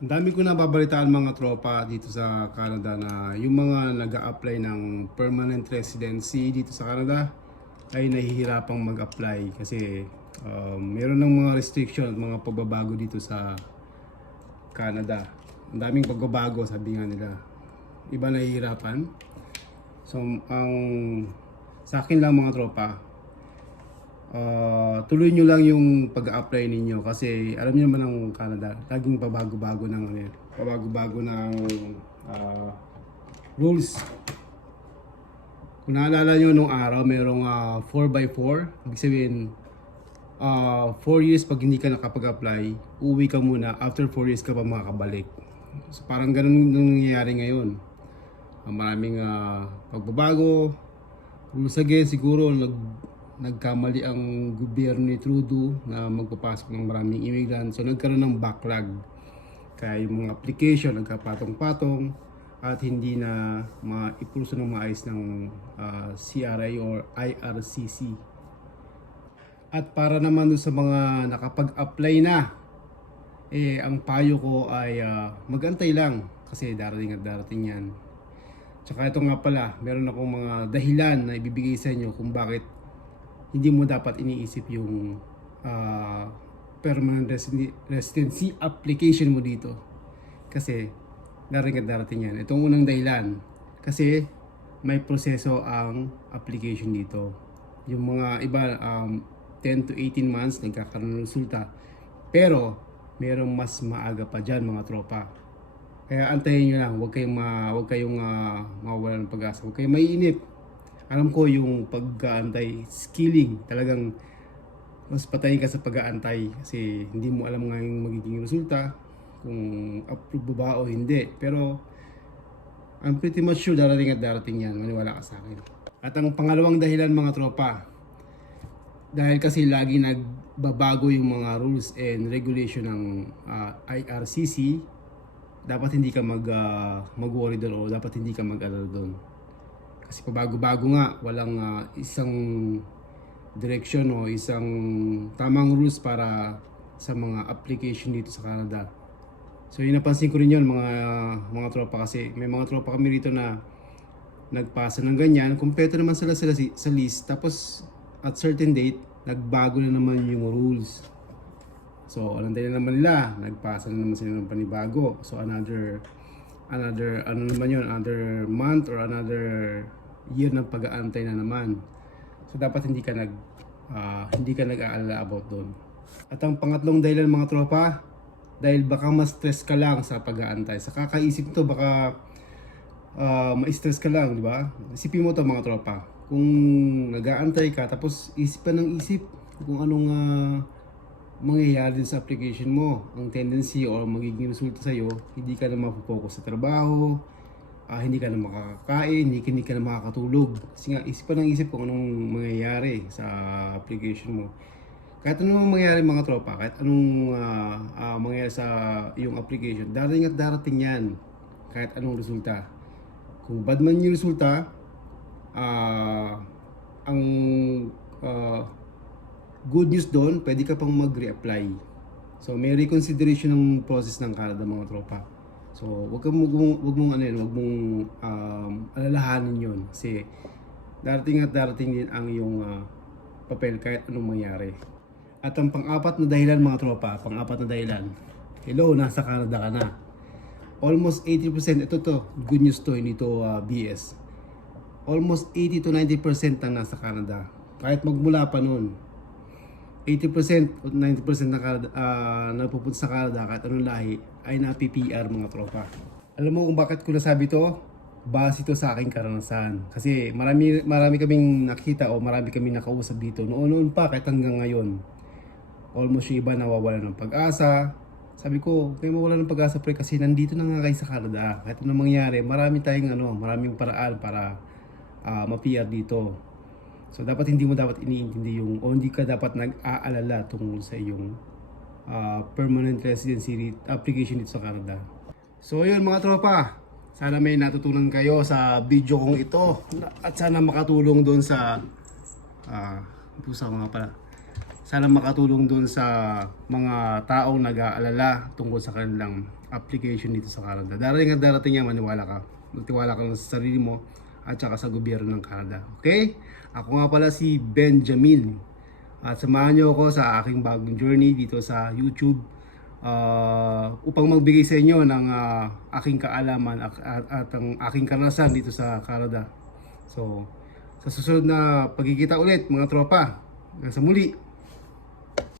Ang dami ko nababalitaan mga tropa dito sa Canada na yung mga nag apply ng permanent residency dito sa Canada ay nahihirapang mag-apply kasi um, meron ng mga restriction at mga pagbabago dito sa Canada. Ang daming pagbabago sabi nga nila. Iba nahihirapan. So ang sa akin lang mga tropa, Ah, tuloy nyo lang yung pag-apply ninyo kasi alam niyo naman ang Canada, laging pabago-bago ng pabago-bago ng ah, rules. Kung naalala nyo nung araw, merong 4x4, ibig sabihin 4 years pag hindi ka nakapag-apply, uwi ka muna, after 4 years ka pa makakabalik. So parang ganun yung nangyayari ngayon. Ah, maraming ah, pagbabago, rules again siguro nag nagkamali ang gobyerno ni Trudeau na magpapasok ng maraming immigrant. So nagkaroon ng backlog. Kaya yung mga application nagkapatong-patong at hindi na maipulso ng maayos ng ah, CRA or IRCC. At para naman sa mga nakapag-apply na, eh ang payo ko ay ah, magantay lang kasi darating at darating yan. Tsaka ito nga pala, meron akong mga dahilan na ibibigay sa inyo kung bakit hindi mo dapat iniisip yung ah, permanent resi- residency application mo dito. Kasi darating at darating yan. Itong unang dahilan. Kasi may proseso ang application dito. Yung mga iba um, 10 to 18 months nagkakaroon ng resulta. Pero merong mas maaga pa dyan mga tropa. Kaya antayin nyo lang, huwag kayong, ma, huwag kayong uh, mawawala ng pag-asa. Huwag kayong maiinip. Alam ko yung pag-aantay, skilling, talagang mas patayin ka sa pag-aantay kasi hindi mo alam nga yung magiging resulta kung approve ba o hindi. Pero I'm pretty much sure darating at darating yan. Maniwala ka sa akin. At ang pangalawang dahilan mga tropa, dahil kasi lagi nagbabago yung mga rules and regulation ng ah, IRCC, dapat hindi ka mag ah, mag-worry doon o dapat hindi ka mag-alala doon. Kasi pabago-bago nga, walang ah, isang direction o isang tamang rules para sa mga application dito sa Canada. So yun napansin ko rin yun mga mga tropa kasi may mga tropa kami rito na nagpasa ng ganyan, kumpleto naman sila sila si- sa list tapos at certain date nagbago na naman yung rules. So anong na naman nila, nagpasa na naman sila ng panibago. So another another ano naman yun, another month or another year ng pag-aantay na naman. So dapat hindi ka nag ah, hindi ka nag-aalala about doon. At ang pangatlong dahilan mga tropa, dahil baka ma-stress ka lang sa pag-aantay. Sa kakaisip to baka ah, ma-stress ka lang, di ba? Isipin mo to mga tropa. Kung nag-aantay ka tapos isip pa ng isip kung anong ah, mangyayari sa application mo, ang tendency or magiging resulta sa'yo, hindi ka na mapopokus sa trabaho, ah, hindi ka na makakakain, hindi, hindi ka na makakatulog. Kasi nga, isip pa ng isip kung anong mangyayari sa application mo. Kahit anong mangyayari mga tropa, kahit anong ah, ah, mangyayari sa iyong application, darating at darating yan. Kahit anong resulta. Kung bad man yung resulta, ah, ang ah, good news doon, pwede ka pang mag-reapply. So may reconsideration ng process ng Canada mga tropa. So wag kang wag mong, wag mong ano wag mong um, alalahanin yun kasi darating at darating din ang iyong ah, papel kahit anong mangyari. At ang pang-apat na dahilan mga tropa, pang-apat na dahilan. Hello, nasa Canada ka na. Almost 80%, ito to, good news to, hindi to ah, BS. Almost 80 to 90% na nasa Canada. Kahit magmula pa noon, 80% o 90% na Canada, ah, na pupunta sa Canada kahit anong lahi ay na PPR mga tropa. Alam mo kung bakit ko nasabi to? Base ito sa aking karanasan. Kasi marami, marami kaming nakita o marami kaming nakausap dito. Noon-noon pa kahit hanggang ngayon. Almost yung iba nawawala ng pag-asa. Sabi ko, may mawala ng pag-asa pre kasi nandito na nga kayo sa Canada. Kahit anong mangyari, marami tayong ano, maraming paraan para ah, ma-PR dito. So dapat hindi mo dapat iniintindi yung o hindi ka dapat nag-aalala tungkol sa iyong ah, permanent residency re- application dito sa Canada. So ayun mga tropa, sana may natutunan kayo sa video kong ito at sana makatulong doon sa ah pusa ko nga pala sana makatulong doon sa mga taong nag-aalala tungkol sa kanilang application dito sa Canada. Darating at darating yan, maniwala ka. Magtiwala ka lang sa sarili mo at saka sa gobyerno ng Canada. Okay? Ako nga pala si Benjamin. At samahan niyo ako sa aking bagong journey dito sa YouTube uh, upang magbigay sa inyo ng uh, aking kaalaman at, at, at ang aking karanasan dito sa Canada. So, sa susunod na pagkikita ulit mga tropa, sa muli,